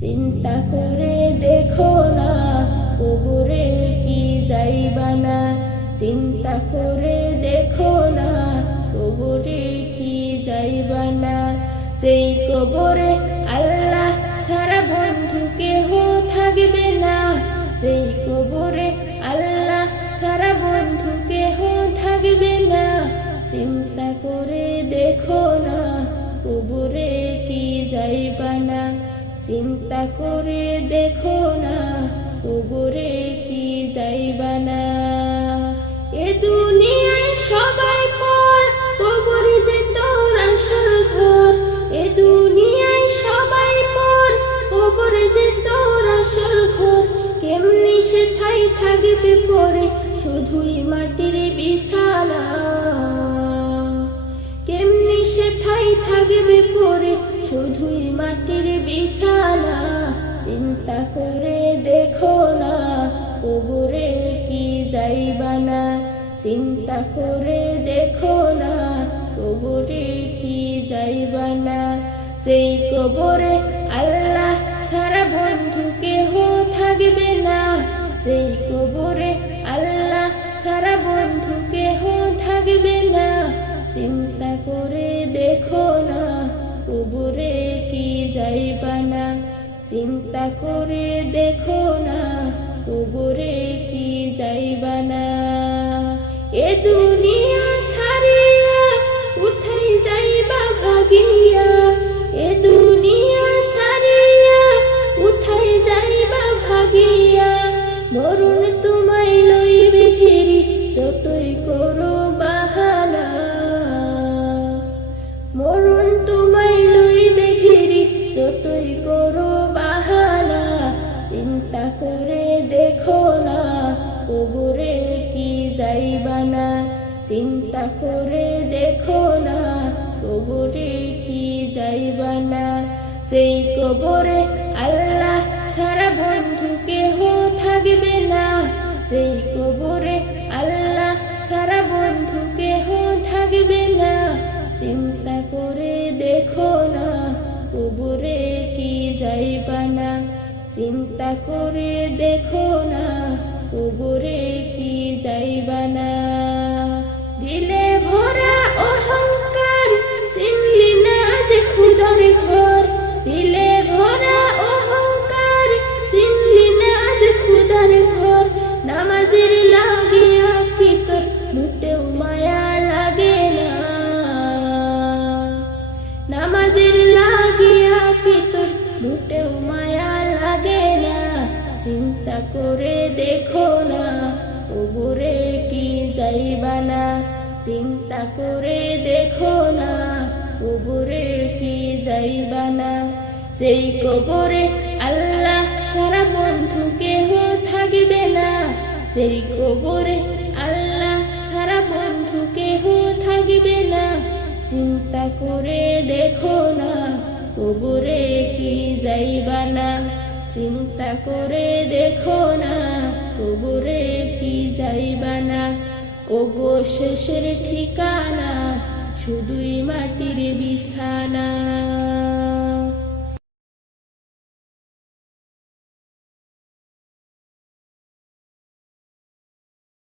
চিন্তা করে দেখো না, কবরে কি যাইবা না। চিন্তা করে দেখো না, কবরে কি যাইবা না। সেই কবরে আল্লাহ সারা বন্ধু কেহ থাকবে না, যেই কবরে আল্লাহ চিন্তা করে দেখো না কবরে কি যাইবা না। এ দুনিয়ায় সবাই পর কবরে যে তোর আসল ঘর। এ দুনিয়ায় সবাই পর কবরে যে তোর আসল ঘর। কেমনি সে ঠাই থাকবে পরে, শুধুই মাটির বিছানা। কেমনি সে ঠাই থাকবে পরে শুধুই মাটির বিছানা, চিন্তা করে দেখো না, কবরে কি যাইবা না। চিন্তা করে দেখো না, কবরে কি যাইবা না। যেই কবরে আল্লাহ সারা বন্ধু কেহ থাকবে না। যেই কবরে আল্লাহ সারা বন্ধু কেহ থাকবে না। চিন্তা করে দেখো না, কবরে যাইবা না। চিন্তা করে দেখো না কবরে দেখো না কবরে কি যাইবা না? চিন্তা করে দেখো না কবরে কি যাইবা না? যেই কবরে আল্লাহ সারা বন্ধু কেহ থাকবে না। যেই কবরে আল্লাহ সারা বন্ধু কেহ থাকবে না। চিন্তা করে দেখো না কবরে চিন্তা করে দেখো না কবরে কি যাইবা না। দিলে ভরা অহংকার, চিনলি না যে খুদার ঘর। দিলে ভরা অহংকার, চিনলি না যে খুদার ঘর। নামাজের লাগিয়া কি তোর মুটেও মায়া লাগে না। নামাজের লাগিয়া কি তোর মুটেও মায়া চিন্তা করে দেখো না কবরে কি যাইবা না। চিন্তা করে দেখো না কবরে কি যাইবা না। যেই কবরে আল্লাহ সারা বন্ধু কেহ থাকবে না, যেই কবরে আল্লাহ সারা বন্ধু কেহ থাকবে না। চিন্তা করে দেখো না কবরে কি যাইবা না। চিন্তা করে দেখো না কবরে কি যাইবা না ওগো শেষের ঠিকানা শুধুই মাটির বিছানা।